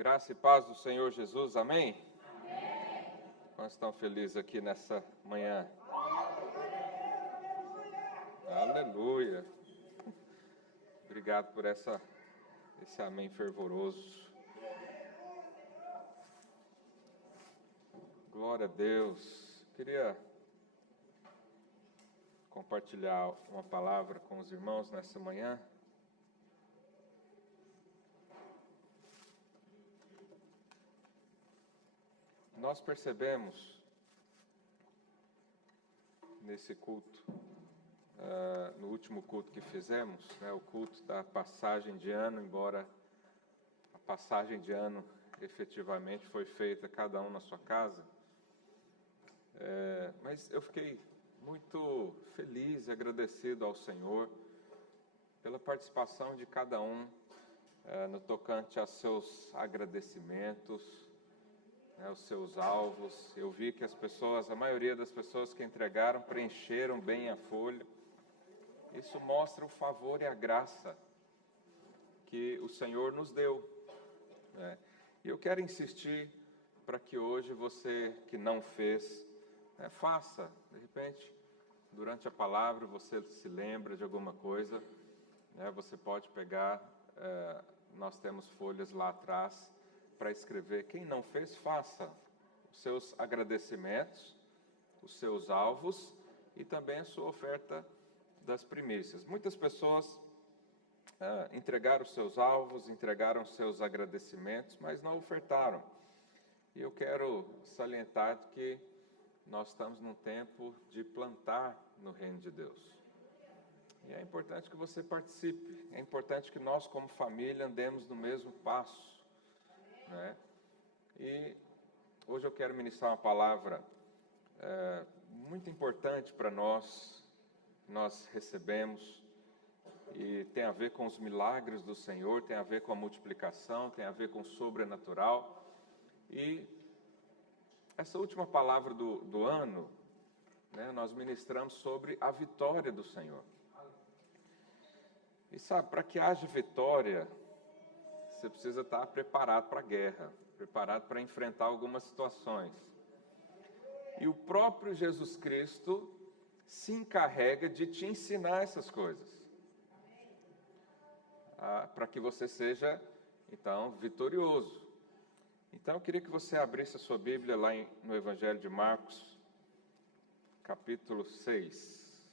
Graça e paz do Senhor Jesus, amém? Amém. Quantos estão felizes aqui nessa manhã? Aleluia. Obrigado por esse amém fervoroso. Glória a Deus. Queria compartilhar uma palavra com os irmãos nessa manhã. Nós percebemos nesse culto, no último culto que fizemos, o culto da passagem de ano, embora a passagem de ano efetivamente foi feita cada um na sua casa, mas eu fiquei muito feliz e agradecido ao Senhor pela participação de cada um no tocante a seus agradecimentos, os seus alvos. Eu vi que a maioria das pessoas que entregaram, preencheram bem a folha. Isso mostra o favor e a graça que o Senhor nos deu. E eu quero insistir para que hoje você que não fez, faça. De repente, durante a palavra, você se lembra de alguma coisa, você pode pegar, nós temos folhas lá atrás, para escrever. Quem não fez, faça os seus agradecimentos, os seus alvos e também a sua oferta das primícias. Muitas pessoas entregaram os seus alvos, entregaram os seus agradecimentos, mas não ofertaram. E eu quero salientar que nós estamos num tempo de plantar no reino de Deus. E é importante que você participe, é importante que nós como família andemos no mesmo passo. E hoje eu quero ministrar uma palavra muito importante para nós recebemos, e tem a ver com os milagres do Senhor, tem a ver com a multiplicação, tem a ver com o sobrenatural. E essa última palavra do ano, nós ministramos sobre a vitória do Senhor. E sabe, para que haja vitória, você precisa estar preparado para a guerra, preparado para enfrentar algumas situações. E o próprio Jesus Cristo se encarrega de te ensinar essas coisas, para que você seja, então, vitorioso. Então, eu queria que você abrisse a sua Bíblia lá no Evangelho de Marcos, capítulo 6.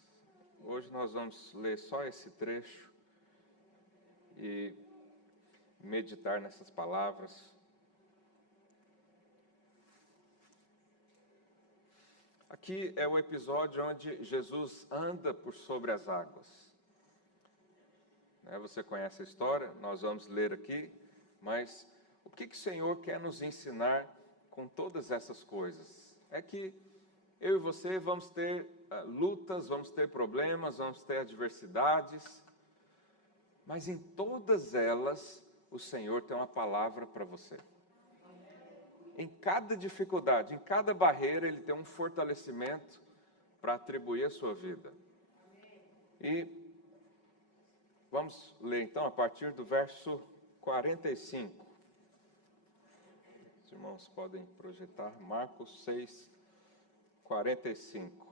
Hoje nós vamos ler só esse trecho e meditar nessas palavras. Aqui é o episódio onde Jesus anda por sobre as águas. Você conhece a história, nós vamos ler aqui, mas o que o Senhor quer nos ensinar com todas essas coisas? É que eu e você vamos ter lutas, vamos ter problemas, vamos ter adversidades, mas em todas elas o Senhor tem uma palavra para você. Em cada dificuldade, em cada barreira, Ele tem um fortalecimento para atribuir à sua vida. E vamos ler então a partir do verso 45. Os irmãos podem projetar Marcos 6, 45.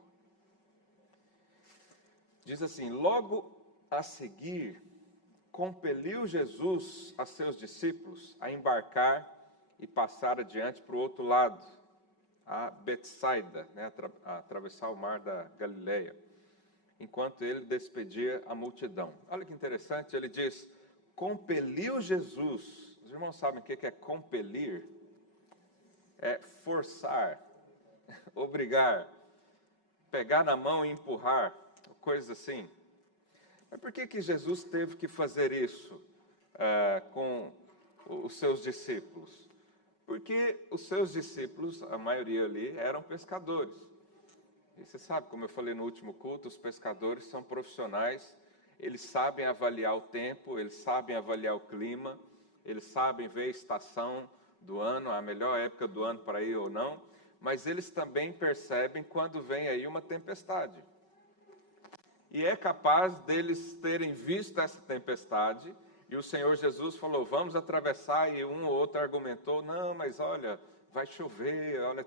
Diz assim: logo a seguir, compeliu Jesus a seus discípulos a embarcar e passar adiante para o outro lado, a Betsaida, a atravessar o mar da Galileia, enquanto ele despedia a multidão. Olha que interessante, ele diz, compeliu Jesus. Os irmãos sabem o que é compelir? É forçar, obrigar, pegar na mão e empurrar, coisas assim. Mas por que Jesus teve que fazer isso com os seus discípulos? Porque os seus discípulos, a maioria ali, eram pescadores. E você sabe, como eu falei no último culto, os pescadores são profissionais, eles sabem avaliar o tempo, eles sabem avaliar o clima, eles sabem ver a estação do ano, a melhor época do ano para ir ou não, mas eles também percebem quando vem aí uma tempestade. E é capaz deles terem visto essa tempestade, E o Senhor Jesus falou, vamos atravessar, e um ou outro argumentou, não, mas olha, vai chover, olha,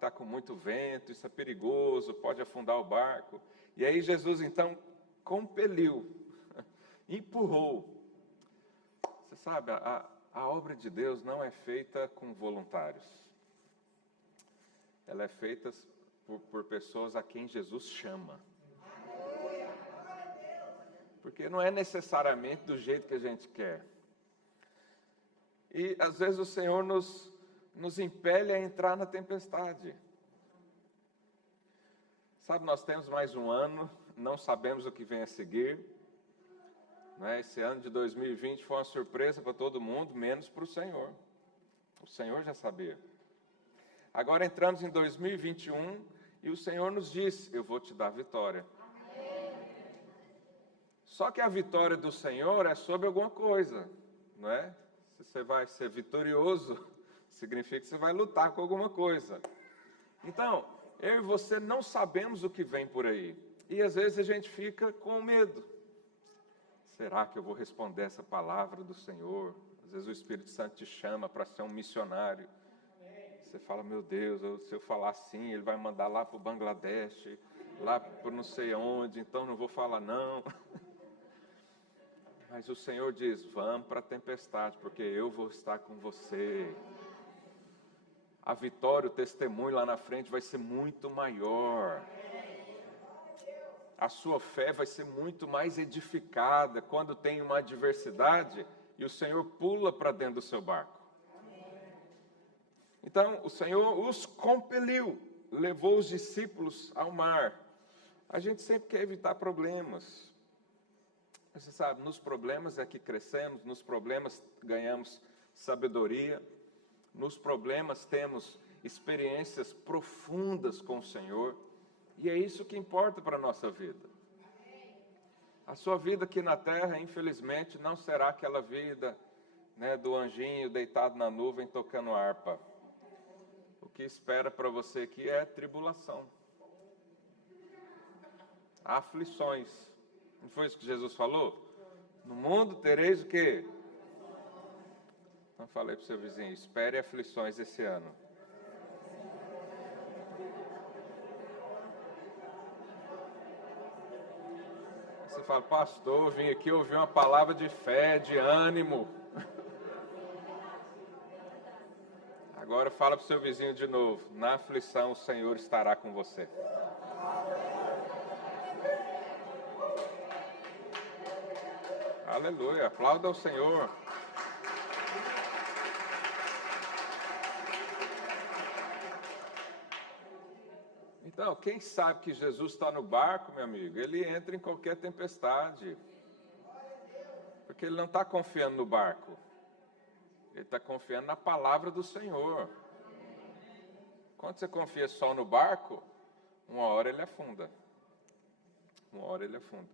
tá com muito vento, isso é perigoso, pode afundar o barco. E aí Jesus então compeliu, empurrou. Você sabe, a obra de Deus não é feita com voluntários. Ela é feita por pessoas a quem Jesus chama. Porque não é necessariamente do jeito que a gente quer. E às vezes o Senhor nos impele a entrar na tempestade. Sabe, nós temos mais um ano, não sabemos o que vem a seguir. Né? Esse ano de 2020 foi uma surpresa para todo mundo, menos para o Senhor. O Senhor já sabia. Agora entramos em 2021 e o Senhor nos diz, eu vou te dar vitória. Só que a vitória do Senhor é sobre alguma coisa, não é? Se você vai ser vitorioso, significa que você vai lutar com alguma coisa. Então, eu e você não sabemos o que vem por aí. E às vezes a gente fica com medo. Será que eu vou responder essa palavra do Senhor? Às vezes o Espírito Santo te chama para ser um missionário. Você fala, meu Deus, se eu falar assim, ele vai mandar lá para o Bangladesh, lá para não sei onde, então não vou falar não. Mas o Senhor diz, vamos para a tempestade, porque eu vou estar com você. A vitória, o testemunho lá na frente vai ser muito maior. A sua fé vai ser muito mais edificada quando tem uma adversidade e o Senhor pula para dentro do seu barco. Então, o Senhor os compeliu, levou os discípulos ao mar. A gente sempre quer evitar problemas. Você sabe, nos problemas é que crescemos, nos problemas ganhamos sabedoria, nos problemas temos experiências profundas com o Senhor, e é isso que importa para a nossa vida. A sua vida aqui na terra, infelizmente, não será aquela vida, né, do anjinho deitado na nuvem tocando harpa. O que espera para você aqui é tribulação, aflições. Não foi isso que Jesus falou? No mundo tereis o quê? Então falei para o seu vizinho, espere aflições esse ano. Você fala, pastor, vim aqui ouvir uma palavra de fé, de ânimo. Agora fala para o seu vizinho de novo, na aflição o Senhor estará com você. Aleluia, aplauda ao Senhor. Então, quem sabe que Jesus está no barco, meu amigo, ele entra em qualquer tempestade. Porque ele não está confiando no barco. Ele está confiando na palavra do Senhor. Quando você confia só no barco, uma hora ele afunda. Uma hora ele afunda.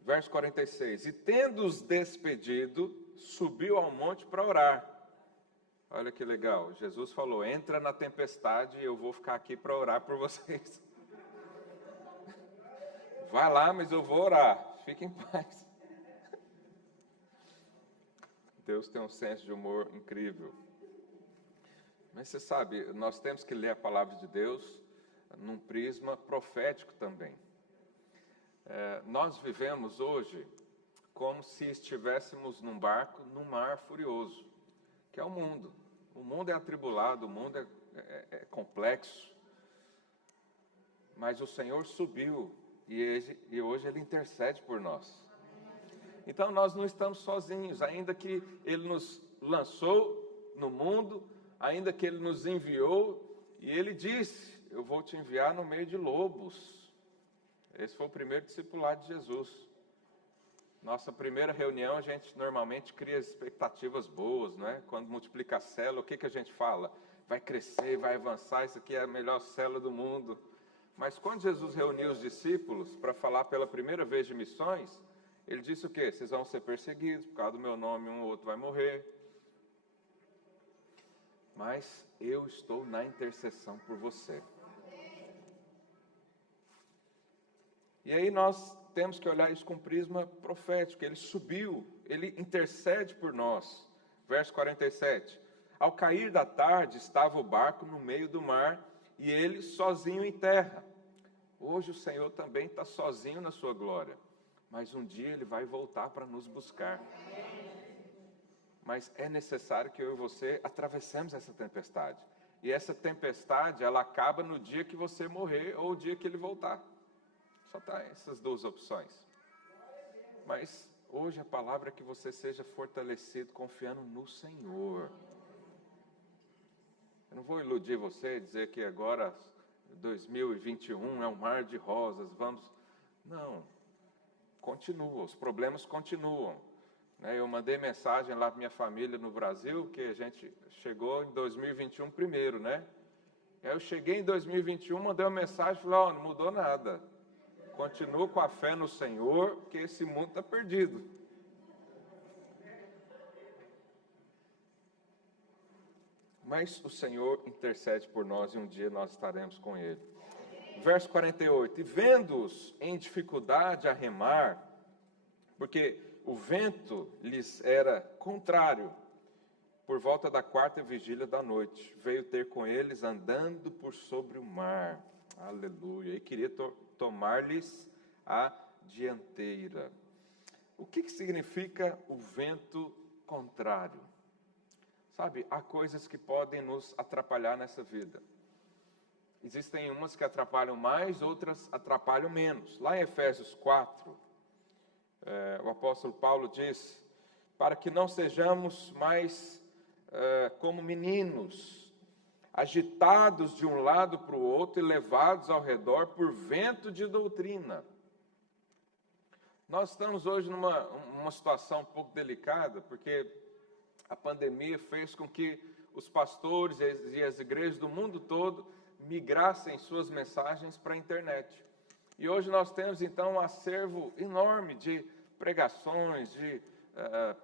Verso 46. E tendo-os despedido, subiu ao monte para orar. Olha que legal. Jesus falou, entra na tempestade e eu vou ficar aqui para orar por vocês. Vai lá, mas eu vou orar. Fique em paz. Deus tem um senso de humor incrível. Mas você sabe, nós temos que ler a palavra de Deus num prisma profético também. Nós vivemos hoje como se estivéssemos num barco, num mar furioso, que é o mundo. O mundo é atribulado, o mundo é complexo. Mas o Senhor subiu e hoje Ele intercede por nós. Então nós não estamos sozinhos, ainda que Ele nos lançou no mundo, ainda que Ele nos enviou, e Ele disse, eu vou te enviar no meio de lobos. Esse foi o primeiro discipulado de Jesus. Nossa primeira reunião, a gente normalmente cria expectativas boas, não é? Quando multiplica a célula, o que a gente fala? Vai crescer, vai avançar, isso aqui é a melhor célula do mundo. Mas quando Jesus reuniu os discípulos para falar pela primeira vez de missões, Ele disse o quê? Vocês vão ser perseguidos, por causa do meu nome, um ou outro vai morrer. Mas eu estou na intercessão por você. E aí nós temos que olhar isso com prisma profético. Ele subiu, ele intercede por nós. Verso 47. Ao cair da tarde, estava o barco no meio do mar e ele sozinho em terra. Hoje o Senhor também está sozinho na sua glória, mas um dia Ele vai voltar para nos buscar. Mas é necessário que eu e você atravessemos essa tempestade. E essa tempestade, ela acaba no dia que você morrer ou o dia que Ele voltar. Só está essas duas opções. Mas hoje a palavra é que você seja fortalecido confiando no Senhor. Eu não vou iludir você e dizer que agora 2021 é um mar de rosas, vamos... Não, continua, os problemas continuam. Eu mandei mensagem lá para minha família no Brasil, que a gente chegou em 2021 primeiro, né? Aí eu cheguei em 2021, mandei uma mensagem, falei, não mudou nada. Continuo com a fé no Senhor, porque esse mundo está perdido. Mas o Senhor intercede por nós e um dia nós estaremos com Ele. Verso 48. E vendo-os em dificuldade a remar, porque o vento lhes era contrário, por volta da 4ª vigília da noite, veio ter com eles andando por sobre o mar. Aleluia. E queria tomar-lhes a dianteira. O que significa o vento contrário? Sabe, há coisas que podem nos atrapalhar nessa vida. Existem umas que atrapalham mais, outras atrapalham menos. Lá em Efésios 4, o apóstolo Paulo diz, para que não sejamos mais como meninos, agitados de um lado para o outro e levados ao redor por vento de doutrina. Nós estamos hoje numa situação um pouco delicada, porque a pandemia fez com que os pastores e as igrejas do mundo todo migrassem suas mensagens para a internet. E hoje nós temos, então, um acervo enorme de pregações, de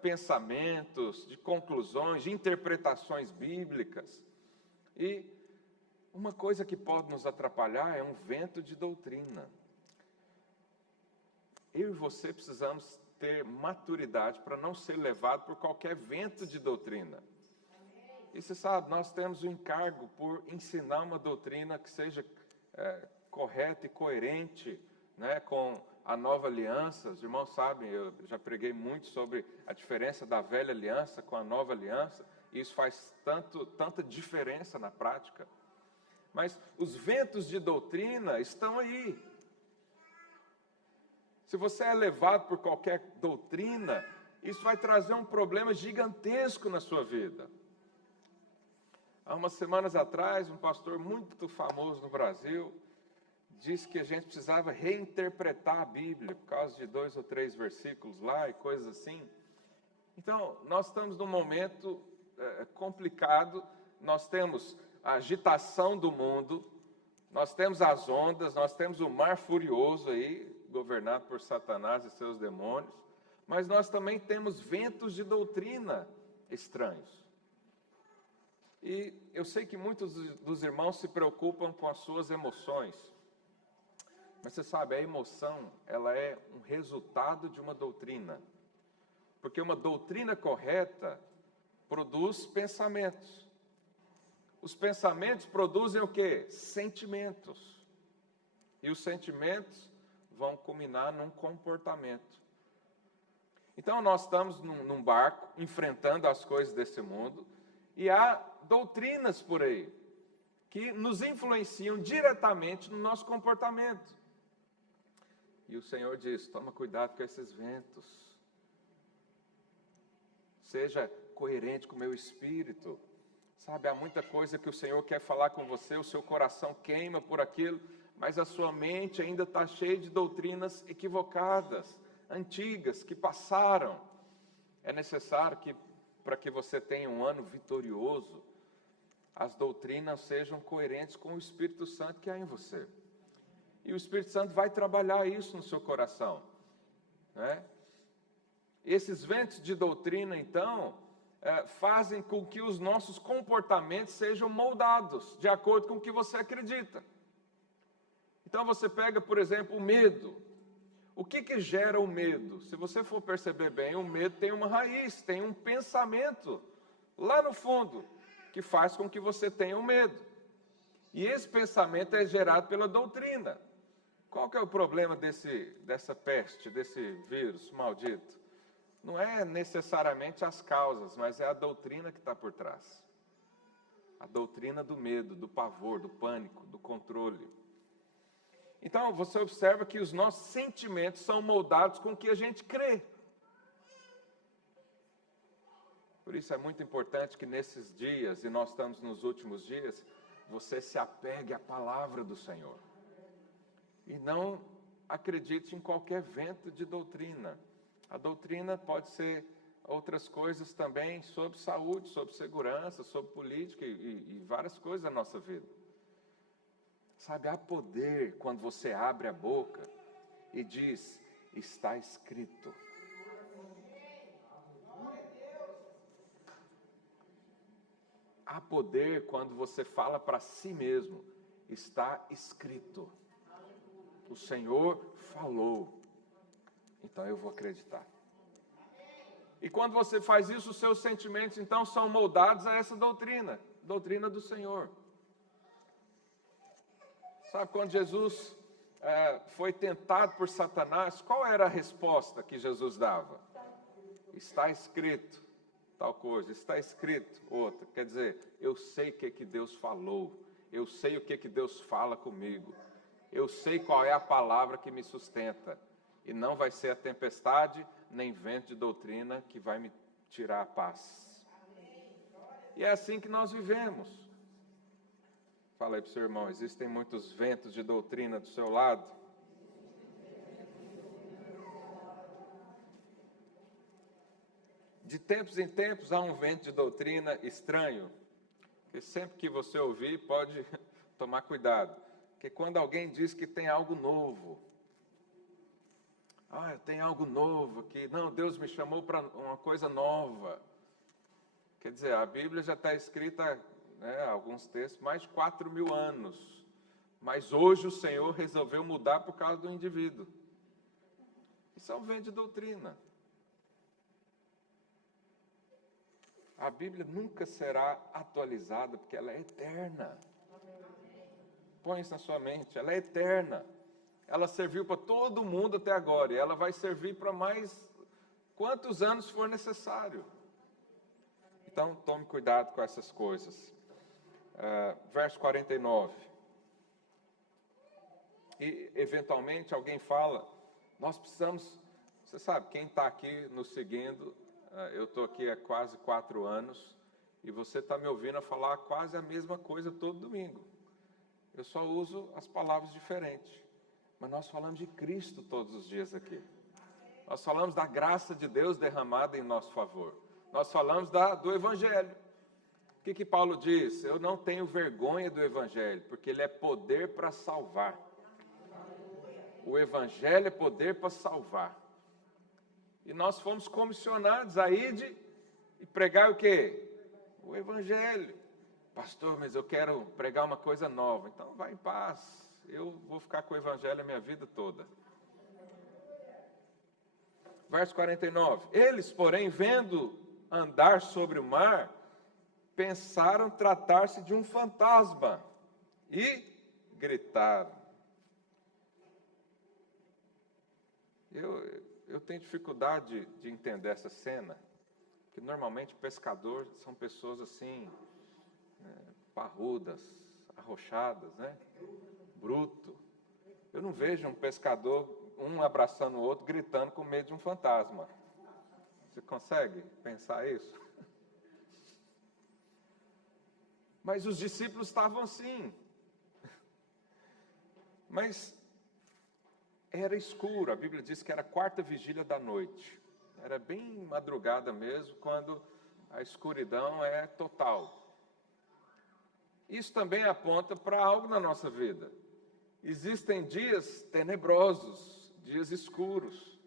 pensamentos, de conclusões, de interpretações bíblicas. E uma coisa que pode nos atrapalhar é um vento de doutrina. Eu e você precisamos ter maturidade para não ser levado por qualquer vento de doutrina. E você sabe, nós temos o encargo por ensinar uma doutrina que seja correta e coerente, né, com a nova aliança. Os irmãos sabem, eu já preguei muito sobre a diferença da velha aliança com a nova aliança, e isso faz tanta diferença na prática. Mas os ventos de doutrina estão aí. Se você é levado por qualquer doutrina, isso vai trazer um problema gigantesco na sua vida. Há umas semanas atrás, um pastor muito famoso no Brasil disse que a gente precisava reinterpretar a Bíblia por causa de 2 ou 3 versículos lá e coisas assim. Então, nós estamos num momento complicado, nós temos a agitação do mundo, nós temos as ondas, nós temos o mar furioso aí, governado por Satanás e seus demônios, mas nós também temos ventos de doutrina estranhos. E eu sei que muitos dos irmãos se preocupam com as suas emoções, mas você sabe, a emoção, ela é um resultado de uma doutrina, porque uma doutrina correta produz pensamentos. Os pensamentos produzem o quê? Sentimentos. E os sentimentos vão culminar num comportamento. Então nós estamos num barco, enfrentando as coisas desse mundo, e há doutrinas por aí, que nos influenciam diretamente no nosso comportamento. E o Senhor diz, toma cuidado com esses ventos. Seja coerente com o meu espírito. Sabe, há muita coisa que o Senhor quer falar com você, o seu coração queima por aquilo, mas a sua mente ainda está cheia de doutrinas equivocadas, antigas, que passaram. É necessário que, para que você tenha um ano vitorioso, as doutrinas sejam coerentes com o Espírito Santo que há em você. E o Espírito Santo vai trabalhar isso no seu coração, né? Esses ventos de doutrina, então, fazem com que os nossos comportamentos sejam moldados de acordo com o que você acredita. Então você pega, por exemplo, o medo. O que gera o medo? Se você for perceber bem, o medo tem uma raiz, tem um pensamento lá no fundo, que faz com que você tenha o medo. E esse pensamento é gerado pela doutrina. Qual que é o problema dessa peste, desse vírus maldito? Não é necessariamente as causas, mas é a doutrina que está por trás. A doutrina do medo, do pavor, do pânico, do controle. Então, você observa que os nossos sentimentos são moldados com o que a gente crê. Por isso é muito importante que nesses dias, e nós estamos nos últimos dias, você se apegue à palavra do Senhor. E não acredite em qualquer vento de doutrina. A doutrina pode ser outras coisas também, sobre saúde, sobre segurança, sobre política e várias coisas da nossa vida. Sabe, há poder quando você abre a boca e diz, está escrito. Há poder quando você fala para si mesmo, está escrito. O Senhor falou, então eu vou acreditar. E quando você faz isso, os seus sentimentos então são moldados a essa doutrina, doutrina do Senhor. Sabe, quando Jesus foi tentado por Satanás, qual era a resposta que Jesus dava? Está escrito tal coisa, está escrito outra. Quer dizer, eu sei o que Deus falou, eu sei o que Deus fala comigo, eu sei qual é a palavra que me sustenta. E não vai ser a tempestade, nem vento de doutrina que vai me tirar a paz. E é assim que nós vivemos. Fala aí para o seu irmão, existem muitos ventos de doutrina do seu lado? De tempos em tempos há um vento de doutrina estranho, que sempre que você ouvir pode tomar cuidado. Porque quando alguém diz que tem algo novo, eu tenho algo novo aqui, não, Deus me chamou para uma coisa nova. Quer dizer, a Bíblia já está escrita, alguns textos, mais de 4.000 anos. Mas hoje o Senhor resolveu mudar por causa do indivíduo. Isso é um vento de doutrina. A Bíblia nunca será atualizada, porque ela é eterna. Põe isso na sua mente, ela é eterna. Ela serviu para todo mundo até agora, e ela vai servir para mais quantos anos for necessário. Então, tome cuidado com essas coisas. Verso 49. E, eventualmente, alguém fala, nós precisamos... Você sabe, quem está aqui nos seguindo, eu estou aqui há quase 4 anos, e você está me ouvindo falar quase a mesma coisa todo domingo. Eu só uso as palavras diferentes. Mas nós falamos de Cristo todos os dias aqui. Nós falamos da graça de Deus derramada em nosso favor. Nós falamos do Evangelho. O que Paulo diz? Eu não tenho vergonha do Evangelho, porque ele é poder para salvar. O Evangelho é poder para salvar. E nós fomos comissionados a ir e pregar o quê? O Evangelho. Pastor, mas eu quero pregar uma coisa nova. Então vai em paz. Eu vou ficar com o Evangelho a minha vida toda. Verso 49. Eles, porém, vendo andar sobre o mar, pensaram tratar-se de um fantasma e gritaram. Eu tenho dificuldade de entender essa cena, porque normalmente pescadores são pessoas assim, parrudas, arrochadas, bruto. Eu não vejo um pescador, um abraçando o outro, gritando com medo de um fantasma. Você consegue pensar isso? Mas os discípulos estavam assim. Mas era escuro, a Bíblia diz que era a 4ª vigília da noite. Era bem madrugada mesmo, quando a escuridão é total. Isso também aponta para algo na nossa vida. Existem dias tenebrosos, dias escuros.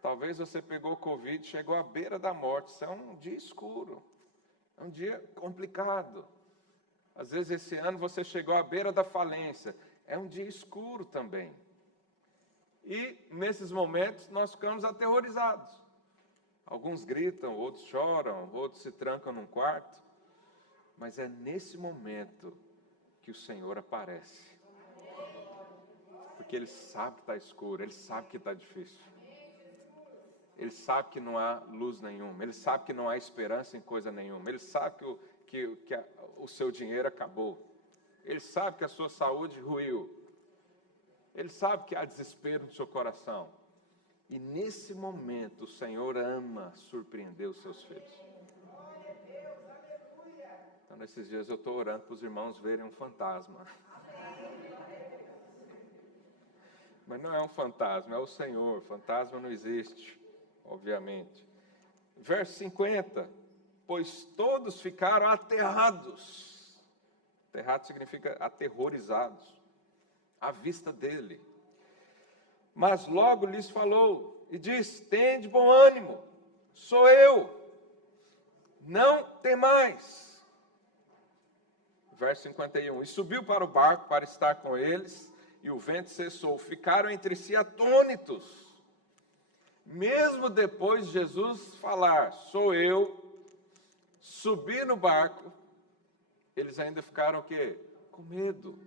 Talvez você pegou Covid, chegou à beira da morte. Isso é um dia escuro, é um dia complicado. Às vezes esse ano você chegou à beira da falência. É um dia escuro também. E nesses momentos nós ficamos aterrorizados. Alguns gritam, outros choram, outros se trancam num quarto. Mas é nesse momento que o Senhor aparece. Porque Ele sabe que está escuro, Ele sabe que está difícil. Ele sabe que não há luz nenhuma, Ele sabe que não há esperança em coisa nenhuma. Ele sabe que o seu dinheiro acabou. Ele sabe que a sua saúde ruiu. Ele sabe que há desespero no seu coração. E nesse momento o Senhor ama surpreender os seus filhos. Então nesses dias eu estou orando para os irmãos verem um fantasma. Mas não é um fantasma, é o Senhor. Fantasma não existe, obviamente. Verso 50. Pois todos ficaram aterrados. Aterrados significa aterrorizados à vista dele. Mas logo lhes falou e disse: tende bom ânimo, sou eu, não temais. Verso 51. E subiu para o barco para estar com eles, e o vento cessou. Ficaram entre si atônitos. Mesmo depois de Jesus falar, sou eu, subir no barco, eles ainda ficaram o quê? Com medo.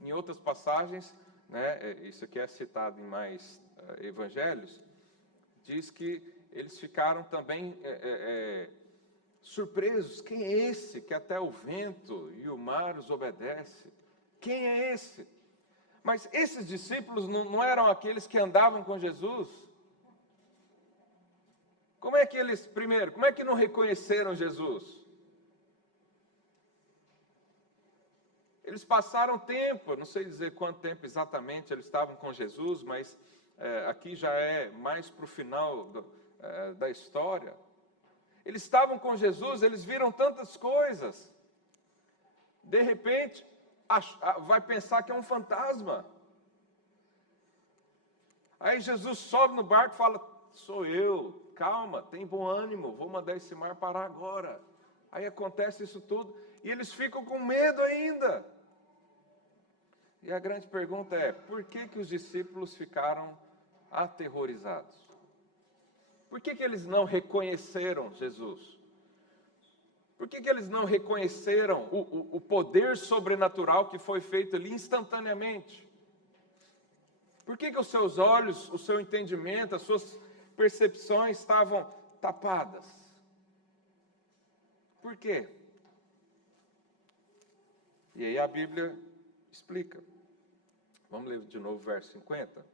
Em outras passagens, né, isso aqui é citado em mais evangelhos, diz que eles ficaram também surpresos. Quem é esse que até o vento e o mar os obedece? Quem é esse? Mas esses discípulos não eram aqueles que andavam com Jesus? Como é que eles, primeiro, como é que não reconheceram Jesus? Eles passaram tempo, não sei dizer quanto tempo exatamente eles estavam com Jesus, mas aqui já é mais para o final da história. Eles estavam com Jesus, eles viram tantas coisas. De repente, vai pensar que é um fantasma. Aí Jesus sobe no barco e fala: sou eu, calma, tem bom ânimo, vou mandar esse mar parar agora. Aí acontece isso tudo, e eles ficam com medo ainda. E a grande pergunta é, por que os discípulos ficaram aterrorizados? Por que eles não reconheceram Jesus? Por que eles não reconheceram o poder sobrenatural que foi feito ali instantaneamente? Por que os seus olhos, o seu entendimento, as suas percepções estavam tapadas? Por quê? E aí a Bíblia explica. Vamos ler de novo o verso 50.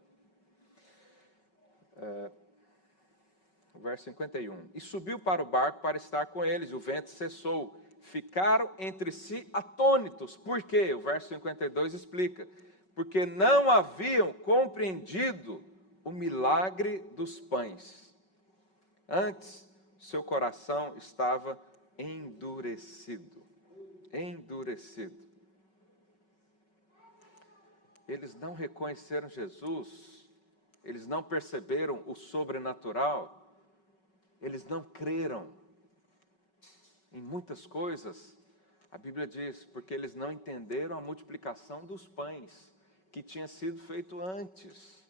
O verso 51. E subiu para o barco para estar com eles, e o vento cessou. Ficaram entre si atônitos. Por quê? O verso 52 explica. Porque não haviam compreendido o milagre dos pães. Antes, seu coração estava endurecido. Endurecido. Eles não reconheceram Jesus, eles não perceberam o sobrenatural, eles não creram em muitas coisas. A Bíblia diz, porque eles não entenderam a multiplicação dos pães, que tinha sido feito antes.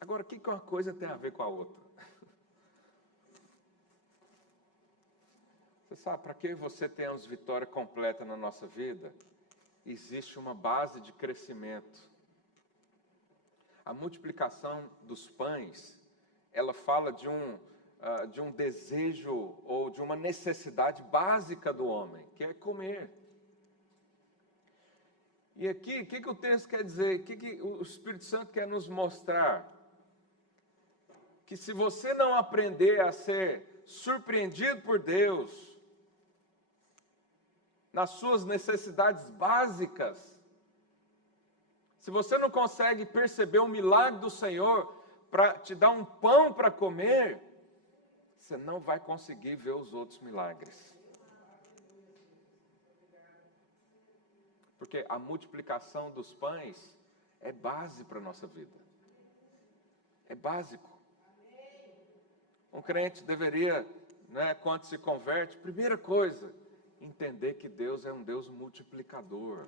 Agora, o que uma coisa tem a ver com a outra? Você sabe, para que você tenha vitória completa na nossa vida, existe uma base de crescimento. A multiplicação dos pães, ela fala de um desejo ou de uma necessidade básica do homem, que é comer. E aqui, o que o texto quer dizer? O que o Espírito Santo quer nos mostrar? Que se você não aprender a ser surpreendido por Deus, nas suas necessidades básicas, se você não consegue perceber o milagre do Senhor para te dar um pão para comer, você não vai conseguir ver os outros milagres. Porque a multiplicação dos pães é base para a nossa vida. É básico. Um crente deveria, quando se converte, primeira coisa, entender que Deus é um Deus multiplicador.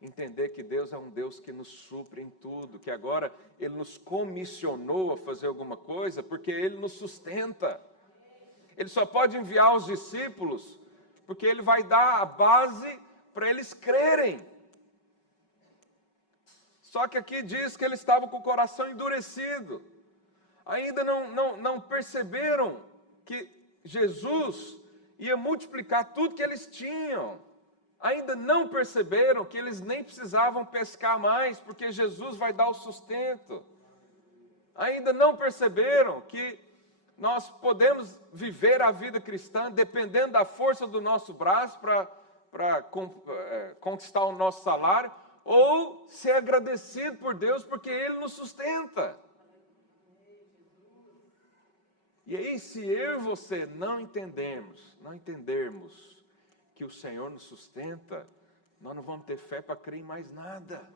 Entender que Deus é um Deus que nos supre em tudo, que agora Ele nos comissionou a fazer alguma coisa, porque Ele nos sustenta. Ele só pode enviar os discípulos, porque Ele vai dar a base para eles crerem. Só que aqui diz que eles estavam com o coração endurecido. Ainda não perceberam que Jesus ia multiplicar tudo que eles tinham. Ainda não perceberam que eles nem precisavam pescar mais, porque Jesus vai dar o sustento. Ainda não perceberam que nós podemos viver a vida cristã dependendo da força do nosso braço para conquistar o nosso salário, ou ser agradecido por Deus porque Ele nos sustenta. E aí, se eu e você não entendermos que o Senhor nos sustenta, nós não vamos ter fé para crer em mais nada.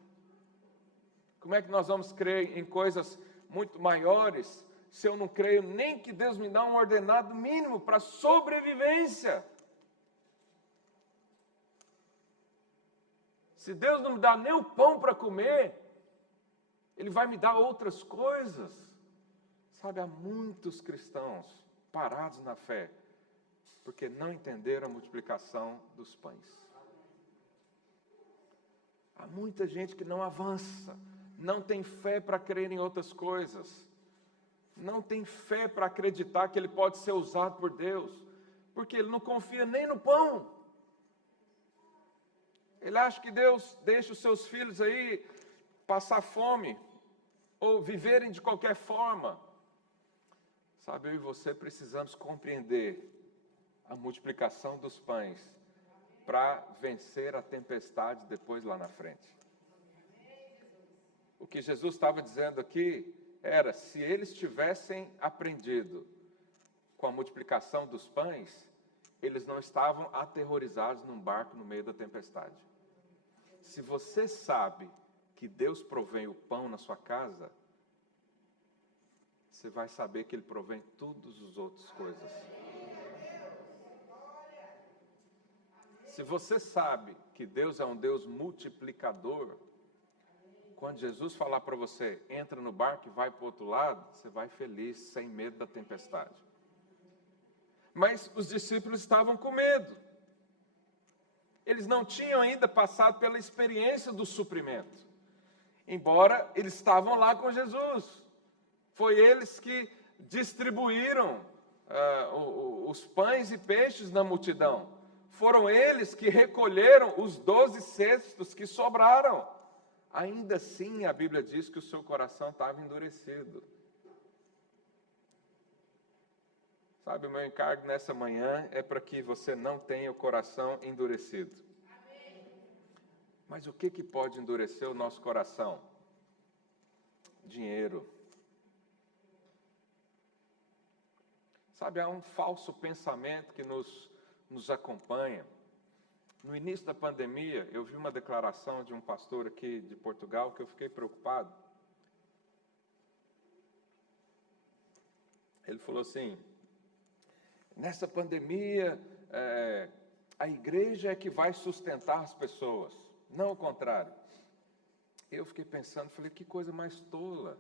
Como é que nós vamos crer em coisas muito maiores se eu não creio nem que Deus me dá um ordenado mínimo para sobrevivência? Se Deus não me dá nem o pão para comer, Ele vai me dar outras coisas. Sabe, há muitos cristãos parados na fé, porque não entenderam a multiplicação dos pães. Há muita gente que não avança, não tem fé para crer em outras coisas, não tem fé para acreditar que ele pode ser usado por Deus, porque ele não confia nem no pão. Ele acha que Deus deixa os seus filhos aí passar fome, ou viverem de qualquer forma. Sabe, eu e você precisamos compreender a multiplicação dos pães para vencer a tempestade depois lá na frente. O que Jesus estava dizendo aqui era, se eles tivessem aprendido com a multiplicação dos pães, eles não estavam aterrorizados num barco no meio da tempestade. Se você sabe que Deus provém o pão na sua casa, você vai saber que Ele provém todas as outras coisas. Se você sabe que Deus é um Deus multiplicador, quando Jesus falar para você, entra no barco e vai para o outro lado, você vai feliz, sem medo da tempestade. Mas os discípulos estavam com medo. Eles não tinham ainda passado pela experiência do suprimento. Embora eles estavam lá com Jesus. Foi eles que distribuíram os pães e peixes na multidão. Foram eles que recolheram os 12 cestos que sobraram. Ainda assim, a Bíblia diz que o seu coração estava endurecido. Sabe, o meu encargo nessa manhã é para que você não tenha o coração endurecido. Mas o que pode endurecer o nosso coração? Dinheiro. Sabe, há um falso pensamento que nos acompanha. No início da pandemia, eu vi uma declaração de um pastor aqui de Portugal que eu fiquei preocupado. Ele falou assim, nessa pandemia, a igreja é que vai sustentar as pessoas, não o contrário. Eu fiquei pensando, falei, que coisa mais tola.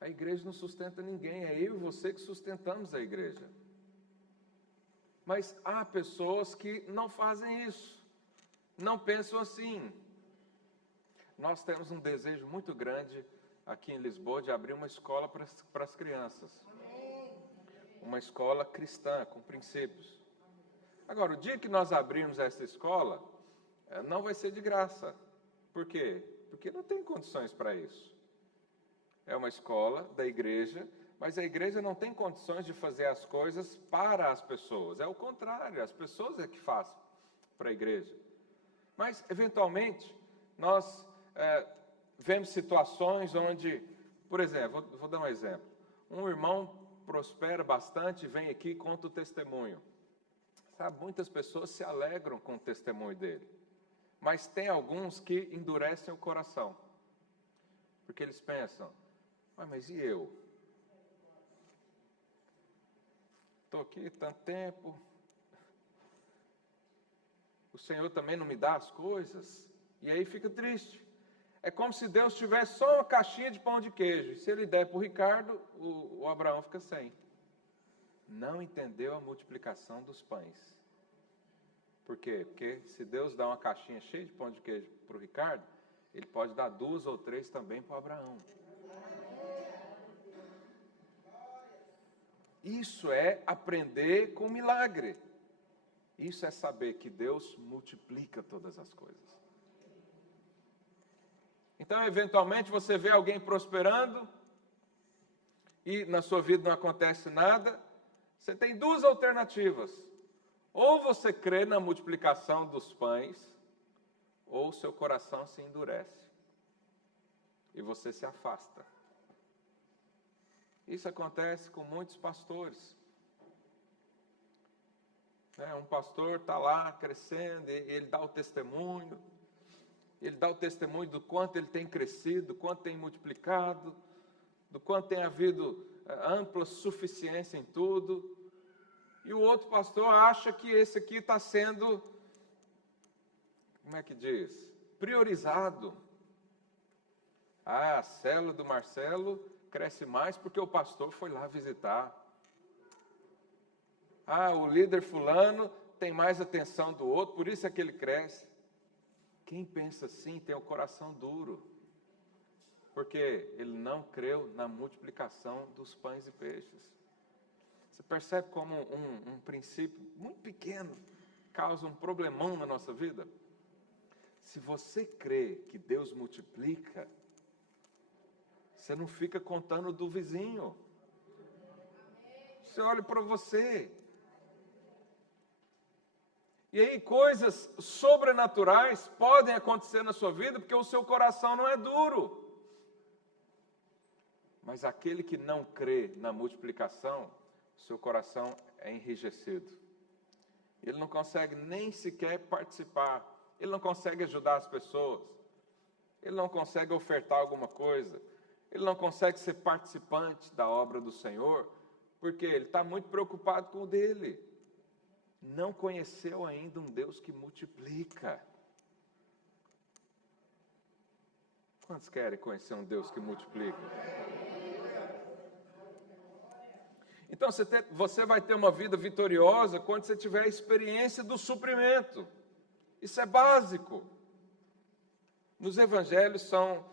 A igreja não sustenta ninguém, é eu e você que sustentamos a igreja. Mas há pessoas que não fazem isso, não pensam assim. Nós temos um desejo muito grande aqui em Lisboa de abrir uma escola para as crianças. Uma escola cristã, com princípios. Agora, o dia que nós abrirmos essa escola, não vai ser de graça. Por quê? Porque não tem condições para isso. É uma escola da igreja, mas a igreja não tem condições de fazer as coisas para as pessoas. É o contrário, as pessoas é que fazem para a igreja. Mas, eventualmente, nós vemos situações onde, por exemplo, vou dar um exemplo. Um irmão prospera bastante e vem aqui e conta o testemunho. Sabe, muitas pessoas se alegram com o testemunho dele. Mas tem alguns que endurecem o coração. Porque eles pensam, mas e eu? Estou aqui tanto tempo. O Senhor também não me dá as coisas? E aí fica triste. É como se Deus tivesse só uma caixinha de pão de queijo. Se ele der para o Ricardo, o Abraão fica sem. Não entendeu a multiplicação dos pães. Por quê? Porque se Deus dá uma caixinha cheia de pão de queijo para o Ricardo, Ele pode dar 2 ou 3 também para o Abraão. Isso é aprender com milagre. Isso é saber que Deus multiplica todas as coisas. Então, eventualmente, você vê alguém prosperando e na sua vida não acontece nada. Você tem 2 alternativas. Ou você crê na multiplicação dos pães, ou seu coração se endurece e você se afasta. Isso acontece com muitos pastores. Um pastor está lá crescendo, e ele dá o testemunho. Ele dá o testemunho do quanto ele tem crescido, do quanto tem multiplicado, do quanto tem havido ampla suficiência em tudo. E o outro pastor acha que esse aqui está sendo, como é que diz? Priorizado. A célula do Marcelo cresce mais porque o pastor foi lá visitar. O líder fulano tem mais atenção do outro, por isso é que ele cresce. Quem pensa assim tem o coração duro, porque ele não creu na multiplicação dos pães e peixes. Você percebe como um princípio muito pequeno causa um problemão na nossa vida? Se você crê que Deus multiplica, você não fica contando do vizinho. Você olha para você. E aí coisas sobrenaturais podem acontecer na sua vida porque o seu coração não é duro. Mas aquele que não crê na multiplicação, seu coração é enrijecido. Ele não consegue nem sequer participar. Ele não consegue ajudar as pessoas. Ele não consegue ofertar alguma coisa. Ele não consegue ser participante da obra do Senhor, porque ele está muito preocupado com o dele. Não conheceu ainda um Deus que multiplica. Quantos querem conhecer um Deus que multiplica? Então você vai ter uma vida vitoriosa quando você tiver a experiência do suprimento. Isso é básico. Nos evangelhos são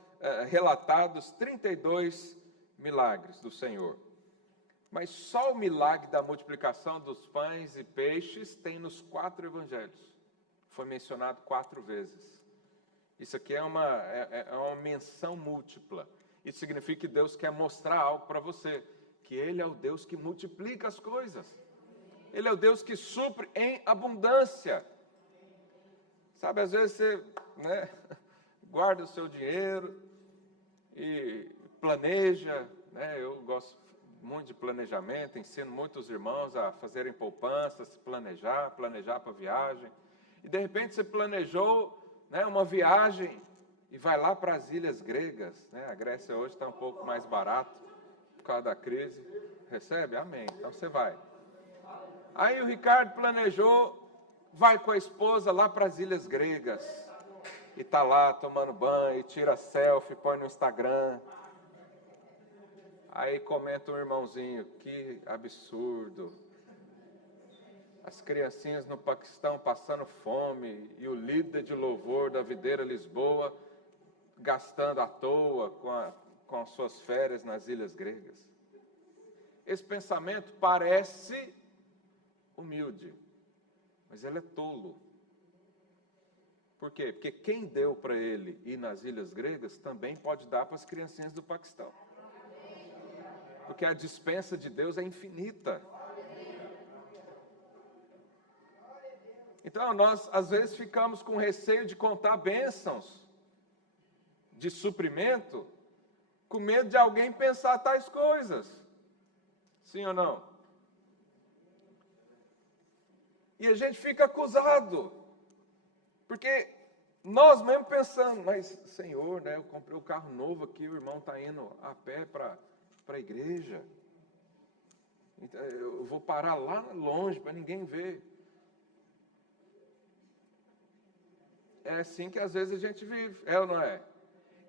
relatados 32 milagres do Senhor. Mas só o milagre da multiplicação dos pães e peixes tem nos 4 evangelhos. Foi mencionado 4 vezes. Isso aqui é uma menção múltipla. Isso significa que Deus quer mostrar algo para você. Que Ele é o Deus que multiplica as coisas. Ele é o Deus que supre em abundância. Sabe, às vezes você guarda o seu dinheiro e planeja. Eu gosto muito de planejamento, ensino muitos irmãos a fazerem poupanças, planejar para viagem. E de repente você planejou uma viagem e vai lá para as ilhas gregas. A Grécia hoje está um pouco mais barato por causa da crise. Recebe? Amém. Então você vai. Aí o Ricardo planejou, vai com a esposa lá para as ilhas gregas. E está lá tomando banho, tira selfie, põe no Instagram. Aí comenta um irmãozinho, que absurdo. As criancinhas no Paquistão passando fome e o líder de louvor da Videira Lisboa gastando à toa com as suas férias nas ilhas gregas. Esse pensamento parece humilde, mas ele é tolo. Por quê? Porque quem deu para ele ir nas ilhas gregas também pode dar para as criancinhas do Paquistão. Porque a dispensa de Deus é infinita. Então nós às vezes ficamos com receio de contar bênçãos de suprimento, com medo de alguém pensar tais coisas. Sim ou não? E a gente fica acusado, porque nós mesmo pensamos, mas Senhor, eu comprei um carro novo aqui, o irmão está indo a pé para a igreja, então, eu vou parar lá longe para ninguém ver. é assim que às vezes a gente vive, é ou não é?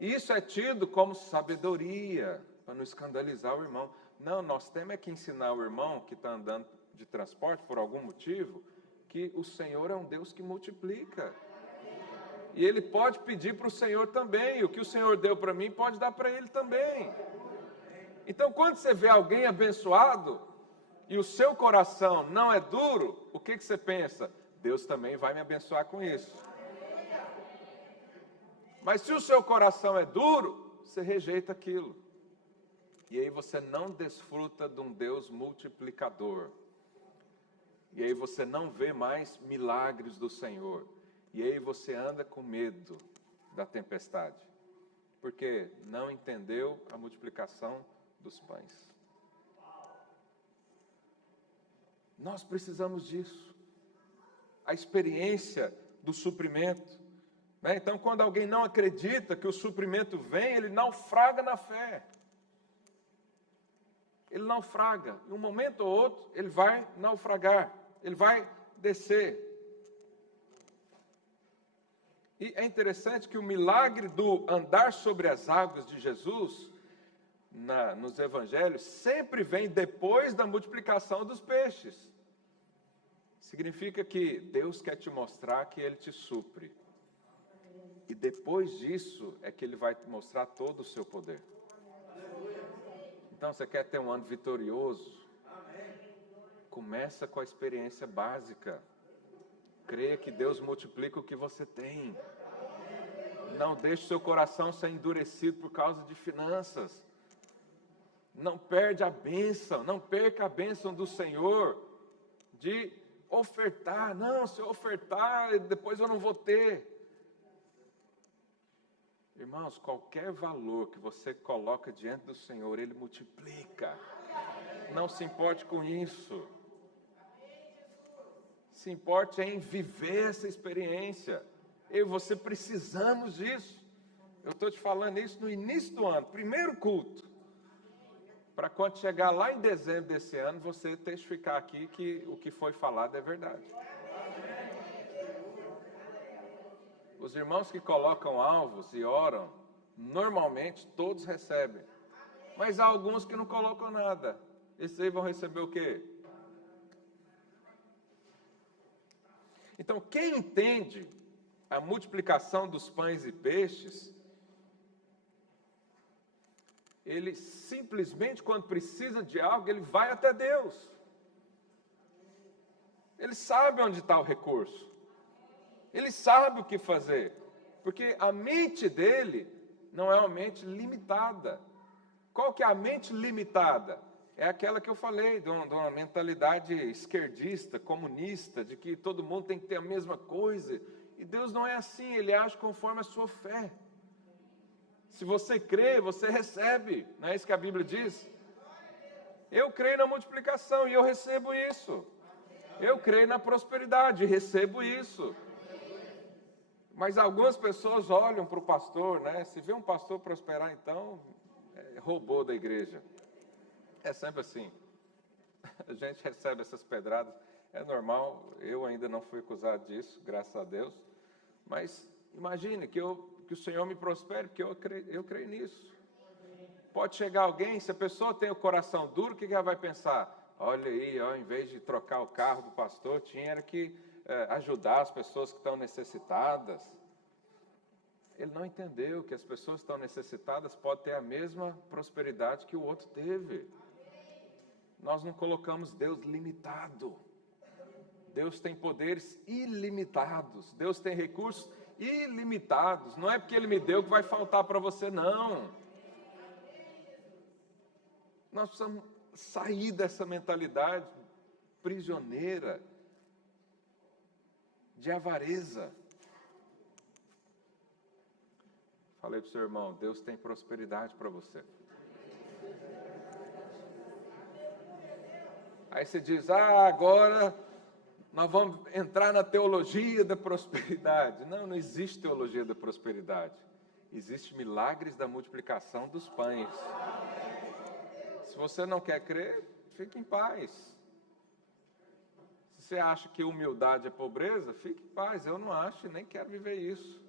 E isso é tido como sabedoria, para não escandalizar o irmão. Não, nós temos que ensinar o irmão que está andando de transporte por algum motivo, que o Senhor é um Deus que multiplica. E ele pode pedir para o Senhor também, o que o Senhor deu para mim pode dar para ele também. Então, quando você vê alguém abençoado, e o seu coração não é duro, o que você pensa? Deus também vai me abençoar com isso. Mas se o seu coração é duro, você rejeita aquilo. E aí você não desfruta de um Deus multiplicador. E aí você não vê mais milagres do Senhor. E aí você anda com medo da tempestade. Porque não entendeu a multiplicação dos pães. Nós precisamos disso. A experiência do suprimento. Né? Então, quando alguém não acredita que o suprimento vem, ele naufraga na fé. Ele naufraga. Em um momento ou outro, ele vai naufragar. Ele vai descer. E é interessante que o milagre do andar sobre as águas de Jesus, nos evangelhos, sempre vem depois da multiplicação dos peixes. Significa que Deus quer te mostrar que Ele te supre. E depois disso é que Ele vai te mostrar todo o seu poder. Então, você quer ter um ano vitorioso? Começa com a experiência básica. Creia que Deus multiplica o que você tem. Não deixe seu coração ser endurecido por causa de finanças. Não perde a bênção, não perca a bênção do Senhor de ofertar. Não, se eu ofertar, depois eu não vou ter. Irmãos, qualquer valor que você coloca diante do Senhor, Ele multiplica. Não se importe com isso. Se importe em viver essa experiência. Eu e você precisamos disso. Eu estou te falando isso no início do ano, primeiro culto. Para quando chegar lá em dezembro desse ano, você testificar aqui que o que foi falado é verdade. Os irmãos que colocam alvos e oram, normalmente todos recebem. Mas há alguns que não colocam nada. Esses aí vão receber o quê? Então, quem entende a multiplicação dos pães e peixes, ele simplesmente, quando precisa de algo, ele vai até Deus. Ele sabe onde está o recurso. Ele sabe o que fazer. Porque a mente dele não é uma mente limitada. Qual que é a mente limitada? É aquela que eu falei, de uma mentalidade esquerdista, comunista, de que todo mundo tem que ter a mesma coisa. E Deus não é assim, Ele age conforme a sua fé. Se você crê, você recebe. Não é isso que a Bíblia diz? Eu creio na multiplicação e eu recebo isso. Eu creio na prosperidade e recebo isso. Mas algumas pessoas olham para o pastor, né? Se vê um pastor prosperar, então, roubou da igreja. É sempre assim. A gente recebe essas pedradas. É normal, eu ainda não fui acusado disso, graças a Deus. Mas imagine que o Senhor me prospere, porque eu creio nisso. Pode chegar alguém, se a pessoa tem o coração duro, o que ela vai pensar? Olha aí, ó, em vez de trocar o carro do pastor, tinha que ajudar as pessoas que estão necessitadas. Ele não entendeu que as pessoas que estão necessitadas podem ter a mesma prosperidade que o outro teve. Nós não colocamos Deus limitado. Deus tem poderes ilimitados. Deus tem recursos ilimitados. Não é porque Ele me deu que vai faltar para você, não. Nós precisamos sair dessa mentalidade prisioneira de avareza. Falei para o seu irmão, Deus tem prosperidade para você. Aí você diz, agora nós vamos entrar na teologia da prosperidade. Não, não existe teologia da prosperidade. Existem milagres da multiplicação dos pães. Se você não quer crer, fique em paz. Se Você acha que humildade é pobreza? Fique em paz, eu não acho e nem quero viver isso.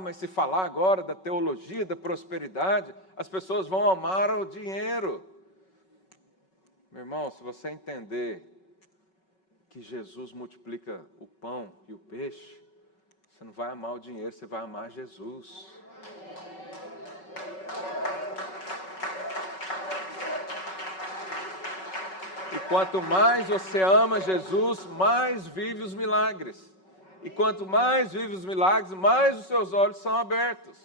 Mas se falar agora da teologia, da prosperidade, as pessoas vão amar o dinheiro. Meu irmão, se você entender que Jesus multiplica o pão e o peixe, você não vai amar o dinheiro, você vai amar Jesus. E quanto mais você ama Jesus, mais vive os milagres. E quanto mais vive os milagres, mais os seus olhos são abertos.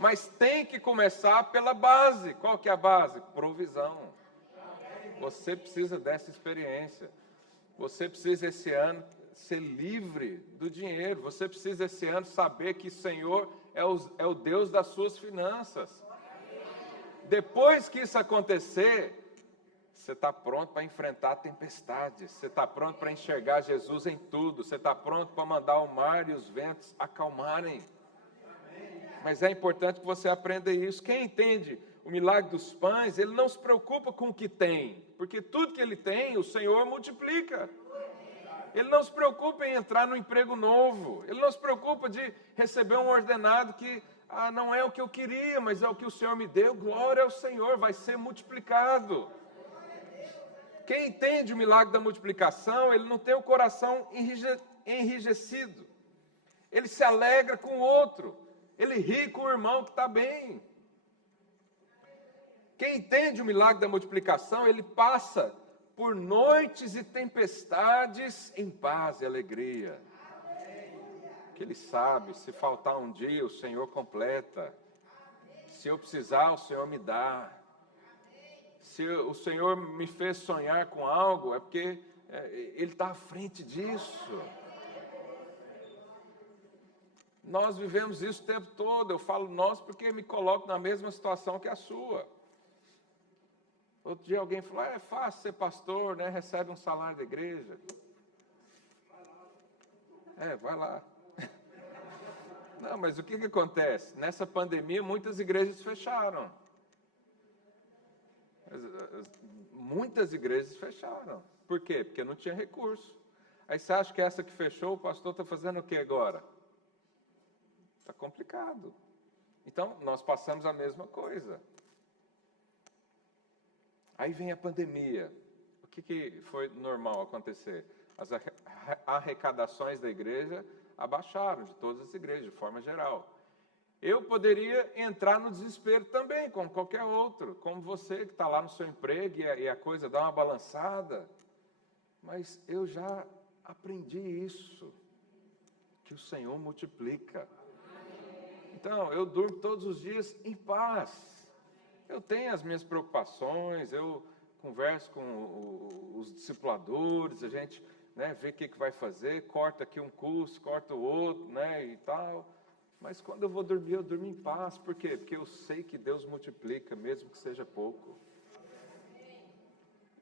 Mas tem que começar pela base. Qual que é a base? Provisão. Você precisa dessa experiência. Você precisa esse ano ser livre do dinheiro. Você precisa esse ano saber que o Senhor é o Deus das suas finanças. Depois que isso acontecer, você está pronto para enfrentar tempestades. Você está pronto para enxergar Jesus em tudo. Você está pronto para mandar o mar e os ventos acalmarem. Mas é importante que você aprenda isso. Quem entende o milagre dos pães, ele não se preocupa com o que tem, porque tudo que ele tem, o Senhor multiplica. Ele não se preocupa em entrar no emprego novo. Ele não se preocupa de receber um ordenado que não é o que eu queria, mas é o que o Senhor me deu. Glória ao Senhor, vai ser multiplicado. Quem entende o milagre da multiplicação, ele não tem o coração enrijecido. Ele se alegra com o outro. Ele ri com o irmão que está bem. Quem entende o milagre da multiplicação, ele passa por noites e tempestades em paz e alegria. Porque ele sabe, se faltar um dia, o Senhor completa. Se eu precisar, o Senhor me dá. Se o Senhor me fez sonhar com algo, é porque Ele está à frente disso. Nós vivemos isso o tempo todo. Eu falo nós porque me coloco na mesma situação que a sua. Outro dia alguém falou, é fácil ser pastor, né? Recebe um salário da igreja. Vai lá. Não, mas o que acontece? Nessa pandemia, muitas igrejas fecharam. Muitas igrejas fecharam. Por quê? Porque não tinha recurso. Aí você acha que essa que fechou, o pastor está fazendo o que agora? Está complicado. Então, nós passamos a mesma coisa. Aí vem a pandemia. O que foi normal acontecer? As arrecadações da igreja abaixaram, de todas as igrejas, de forma geral. Eu poderia entrar no desespero também, como qualquer outro, como você que está lá no seu emprego e a coisa dá uma balançada. Mas eu já aprendi isso, que o Senhor multiplica. Então, eu durmo todos os dias em paz. Eu tenho as minhas preocupações, eu converso com os discipuladores, a gente vê o que vai fazer, corta aqui um curso, corta o outro, e tal. Mas quando eu vou dormir, eu durmo em paz. Por quê? Porque eu sei que Deus multiplica, mesmo que seja pouco.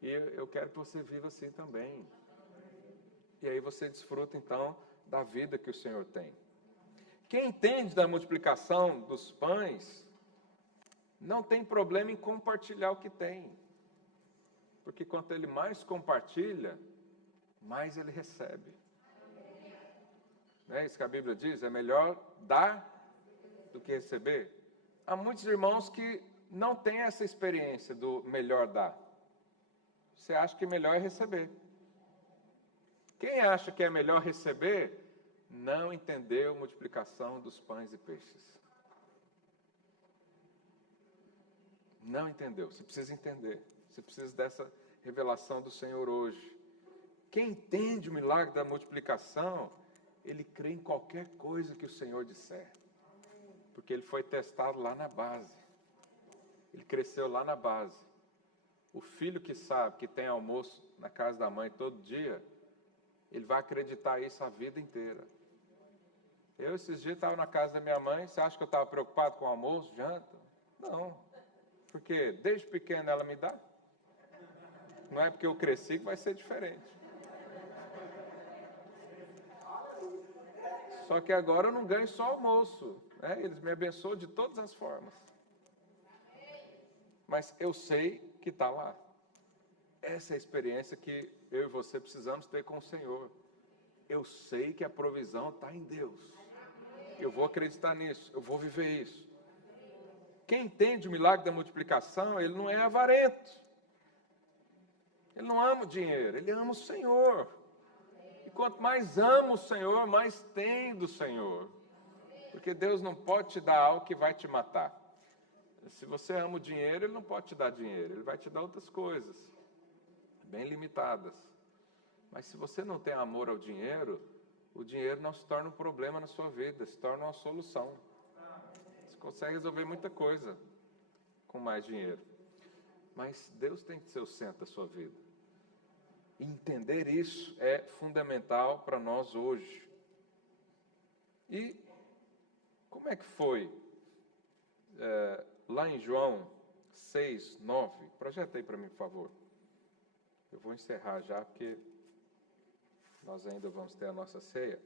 E eu quero que você viva assim também. E aí você desfruta, então, da vida que o Senhor tem. Quem entende da multiplicação dos pães, não tem problema em compartilhar o que tem. Porque quanto ele mais compartilha, mais ele recebe. Não é isso que a Bíblia diz? É melhor dar do que receber. Há muitos irmãos que não têm essa experiência do melhor dar. Você acha que melhor é receber. Quem acha que é melhor receber, não entendeu a multiplicação dos pães e peixes. Não entendeu. Você precisa entender. Você precisa dessa revelação do Senhor hoje. Quem entende o milagre da multiplicação, ele crê em qualquer coisa que o Senhor disser. Porque ele foi testado lá na base. Ele cresceu lá na base. O filho que sabe que tem almoço na casa da mãe todo dia, ele vai acreditar isso a vida inteira. Eu, esses dias, estava na casa da minha mãe. Você acha que eu estava preocupado com o almoço, janta? Não. Porque desde pequeno ela me dá. Não é porque eu cresci que vai ser diferente. Só que agora eu não ganho só almoço. Eles me abençoam de todas as formas. Mas eu sei que está lá. Essa é a experiência que eu e você precisamos ter com o Senhor. Eu sei que a provisão está em Deus. Eu vou acreditar nisso, eu vou viver isso. Quem entende o milagre da multiplicação, ele não é avarento. Ele não ama o dinheiro, ele ama o Senhor. E quanto mais ama o Senhor, mais tem do Senhor. Porque Deus não pode te dar algo que vai te matar. Se você ama o dinheiro, Ele não pode te dar dinheiro. Ele vai te dar outras coisas, bem limitadas. Mas se você não tem amor ao dinheiro, o dinheiro não se torna um problema na sua vida, se torna uma solução. Você consegue resolver muita coisa com mais dinheiro. Mas Deus tem que ser o centro da sua vida. E entender isso é fundamental para nós hoje. E como é que foi lá em João 6, 9? Projeta aí para mim, por favor. Eu vou encerrar já, porque nós ainda vamos ter a nossa ceia.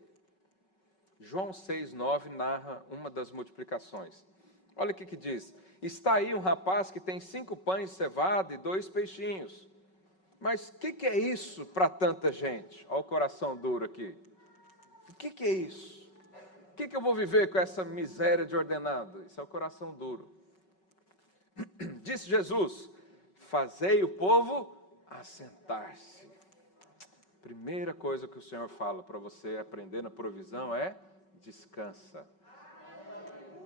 João 6, 9 narra uma das multiplicações. Olha o que diz. Está aí um rapaz que tem 5 pães de cevada e 2 peixinhos. Mas o que é isso para tanta gente? Olha o coração duro aqui. O que é isso? O que eu vou viver com essa miséria de ordenado? Isso é o coração duro. Disse Jesus, fazei o povo assentar-se. Primeira coisa que o Senhor fala para você aprender na provisão é descansa.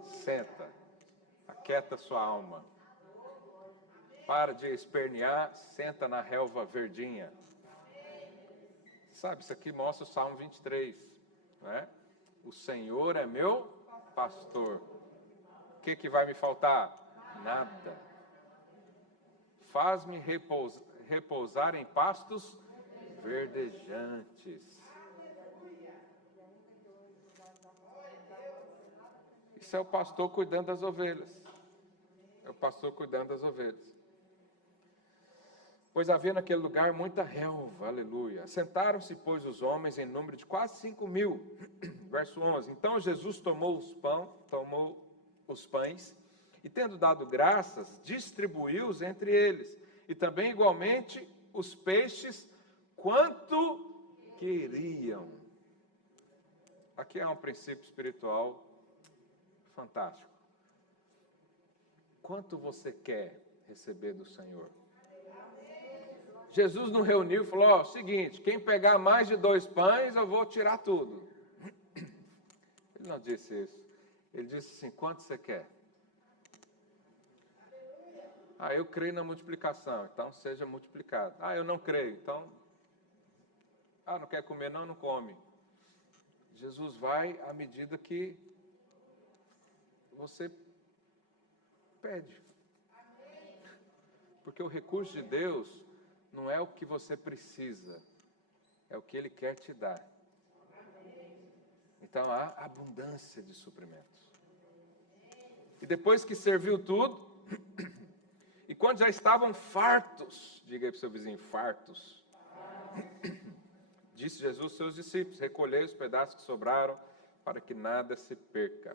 Senta. Aquieta sua alma. Para de espernear, senta na relva verdinha. Sabe, isso aqui mostra o Salmo 23, não é? O Senhor é meu pastor. O que vai me faltar? Nada. Faz-me repousar em pastos verdejantes. Isso é o pastor cuidando das ovelhas. É o pastor cuidando das ovelhas. Pois havia naquele lugar muita relva, aleluia. Assentaram-se, pois, os homens em número de quase 5.000. Verso 11. Então Jesus tomou os pães e, tendo dado graças, distribuiu-os entre eles. E também, igualmente, os peixes, quanto queriam. Aqui é um princípio espiritual fantástico. Quanto você quer receber do Senhor? Jesus não reuniu e falou, seguinte, quem pegar mais de 2 pães, eu vou tirar tudo. Ele não disse isso. Ele disse assim, quanto você quer? Eu creio na multiplicação, então seja multiplicado. Eu não creio, então... não quer comer, não come. Jesus vai à medida que você pede. Porque o recurso de Deus não é o que você precisa, é o que Ele quer te dar. Então há abundância de suprimentos. E depois que serviu tudo, e quando já estavam fartos, diga aí para o seu vizinho, fartos, disse Jesus aos seus discípulos, recolhei os pedaços que sobraram, para que nada se perca.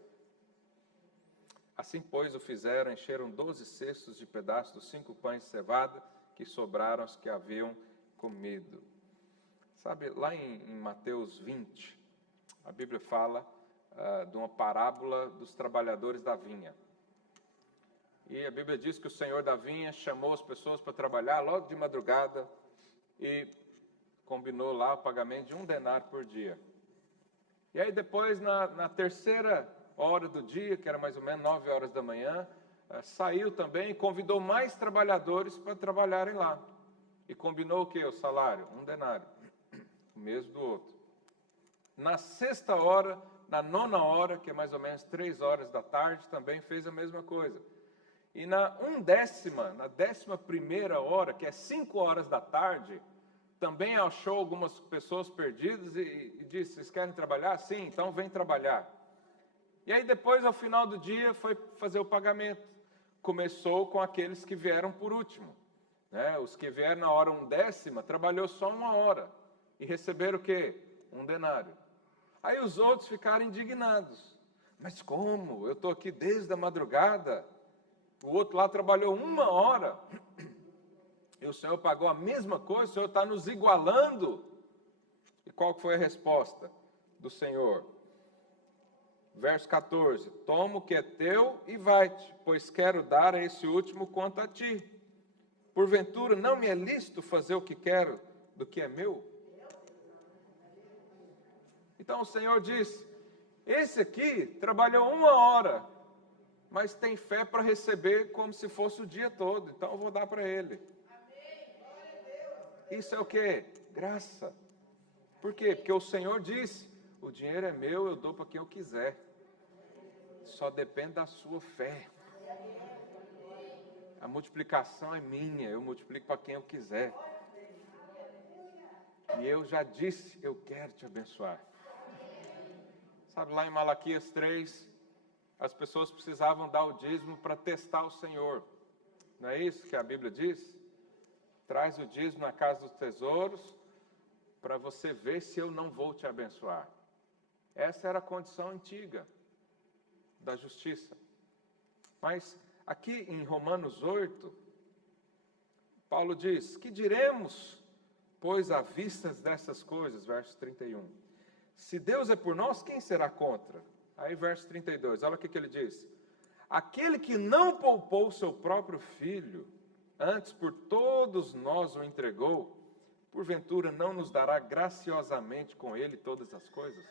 Assim, pois, o fizeram, encheram 12 cestos de pedaços dos 5 pães de cevada, que sobraram os que haviam comido. Sabe, lá em Mateus 20, a Bíblia fala de uma parábola dos trabalhadores da vinha. E a Bíblia diz que o Senhor da vinha chamou as pessoas para trabalhar logo de madrugada e combinou lá o pagamento de 1 denário por dia. E aí depois, na terceira hora do dia, que era mais ou menos 9 horas da manhã, saiu também e convidou mais trabalhadores para trabalharem lá. E combinou o quê? O salário? 1 denário. O mesmo do outro. Na sexta hora, na 9ª hora, que é mais ou menos 3 horas da tarde, também fez a mesma coisa. E na 11ª hora, que é 5 horas da tarde, também achou algumas pessoas perdidas e disse, vocês querem trabalhar? Sim, então vem trabalhar. E aí depois, ao final do dia, foi fazer o pagamento. Começou com aqueles que vieram por último. Né? Os que vieram na hora 1/10, trabalhou só 1 hora. E receberam o quê? 1 denário. Aí os outros ficaram indignados. Mas como? Eu estou aqui desde a madrugada. O outro lá trabalhou 1 hora. e o Senhor pagou a mesma coisa, o Senhor está nos igualando. E qual foi a resposta do Senhor? Verso 14: toma o que é teu e vai-te, pois quero dar a esse último quanto a ti. Porventura não me é lícito fazer o que quero do que é meu? Então o Senhor diz: esse aqui trabalhou 1 hora, mas tem fé para receber como se fosse o dia todo, então eu vou dar para ele. Isso é o que? Graça. Por quê? Porque o Senhor disse: o dinheiro é meu, eu dou para quem eu quiser. Só depende da sua fé. A multiplicação é minha, eu multiplico para quem eu quiser. E eu já disse: eu quero te abençoar. Sabe, lá em Malaquias 3, as pessoas precisavam dar o dízimo para testar o Senhor. Não é isso que a Bíblia diz? Traz o dízimo na casa dos tesouros, para você ver se eu não vou te abençoar. Essa era a condição antiga da justiça. Mas aqui em Romanos 8, Paulo diz: que diremos, pois, à vista dessas coisas, verso 31. Se Deus é por nós, quem será contra? Aí verso 32, olha o que ele diz: aquele que não poupou seu próprio filho, antes por todos nós o entregou, porventura não nos dará graciosamente com ele todas as coisas?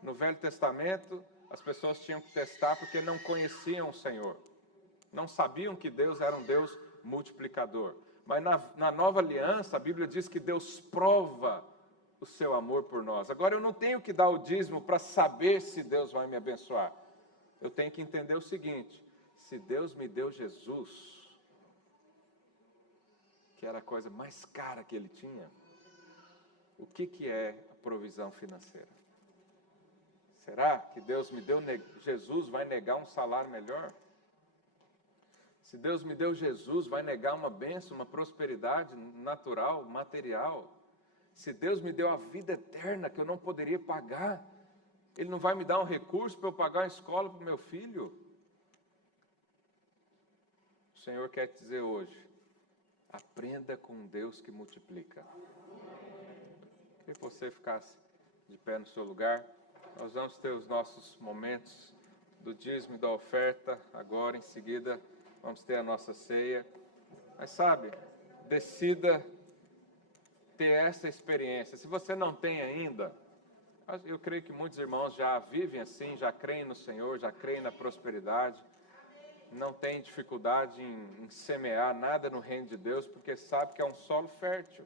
No Velho Testamento, as pessoas tinham que testar porque não conheciam o Senhor. Não sabiam que Deus era um Deus multiplicador. Mas na Nova Aliança, a Bíblia diz que Deus prova o seu amor por nós. Agora, eu não tenho que dar o dízimo para saber se Deus vai me abençoar. Eu tenho que entender o seguinte: se Deus me deu Jesus, que era a coisa mais cara que Ele tinha, o que é a provisão financeira? Será que Deus me deu Jesus vai negar um salário melhor? Se Deus me deu Jesus, vai negar uma bênção, uma prosperidade natural, material? Se Deus me deu a vida eterna que eu não poderia pagar, Ele não vai me dar um recurso para eu pagar a escola para o meu filho? O Senhor quer te dizer hoje: aprenda com um Deus que multiplica. Queria que você ficasse de pé no seu lugar. Nós vamos ter os nossos momentos do dízimo e da oferta agora, em seguida vamos ter a nossa ceia. Mas sabe, decida ter essa experiência. Se você não tem ainda, eu creio que muitos irmãos já vivem assim, já creem no Senhor, já creem na prosperidade, não tem dificuldade em semear nada no reino de Deus, porque sabe que é um solo fértil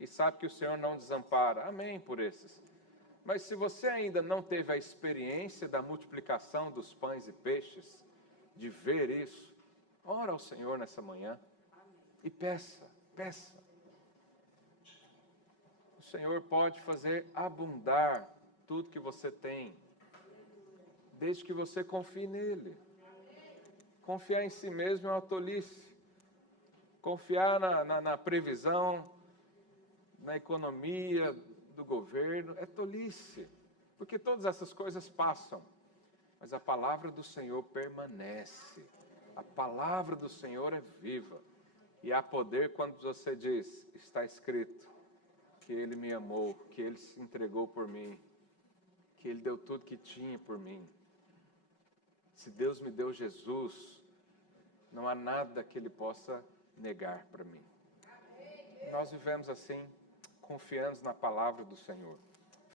e sabe que o Senhor não desampara. Amém por esses. Mas se você ainda não teve a experiência da multiplicação dos pães e peixes, de ver isso, ora ao Senhor nessa manhã e peça. O Senhor pode fazer abundar tudo que você tem, desde que você confie nele. Confiar em si mesmo é uma tolice. Confiar na previsão, na economia do governo é tolice, porque todas essas coisas passam, mas a palavra do Senhor permanece. A palavra do Senhor é viva e há poder quando você diz: está escrito que Ele me amou, que Ele se entregou por mim, que Ele deu tudo que tinha por mim. Se Deus me deu Jesus, não há nada que Ele possa negar para mim. Nós vivemos assim, confiando na palavra do Senhor.